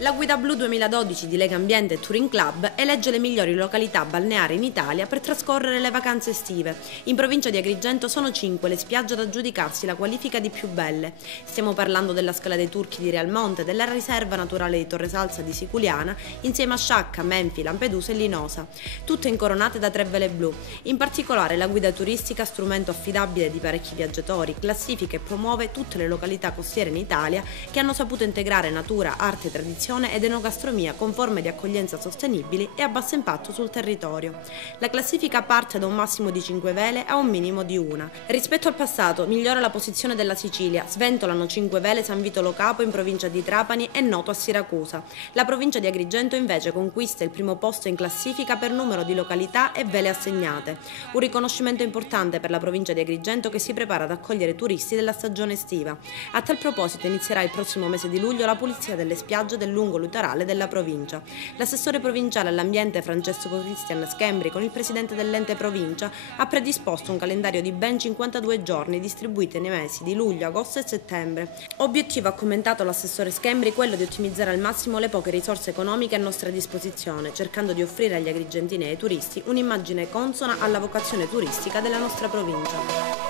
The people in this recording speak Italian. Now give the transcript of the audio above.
La Guida Blu 2012 di Legambiente e Touring Club elegge le migliori località balneari in Italia per trascorrere le vacanze estive. In provincia di Agrigento sono 5 le spiagge ad aggiudicarsi la qualifica di più belle. Stiamo parlando della Scala dei Turchi di Realmonte, della riserva naturale di Torresalsa di Siculiana, insieme a Sciacca, Menfi, Lampedusa e Linosa, tutte incoronate da 3 vele blu. In particolare la guida turistica, strumento affidabile di parecchi viaggiatori, classifica e promuove tutte le località costiere in Italia che hanno saputo integrare natura, arte e tradizione ed enogastronomia con forme di accoglienza sostenibili e a basso impatto sul territorio. La classifica parte da un massimo di 5 vele a un minimo di 1. Rispetto al passato migliora la posizione della Sicilia, sventolano 5 vele San Vito Lo Capo in provincia di Trapani e Noto a Siracusa. La provincia di Agrigento invece conquista il primo posto in classifica per numero di località e vele assegnate. Un riconoscimento importante per la provincia di Agrigento che si prepara ad accogliere turisti della stagione estiva. A tal proposito inizierà il prossimo mese di luglio la pulizia delle spiagge del lungo litorale della provincia. L'assessore provinciale all'ambiente Francesco Cristian Schembri, con il presidente dell'ente provincia, ha predisposto un calendario di ben 52 giorni distribuiti nei mesi di luglio, agosto e settembre. Obiettivo, ha commentato l'assessore Schembri, quello di ottimizzare al massimo le poche risorse economiche a nostra disposizione, cercando di offrire agli agrigentini e ai turisti un'immagine consona alla vocazione turistica della nostra provincia.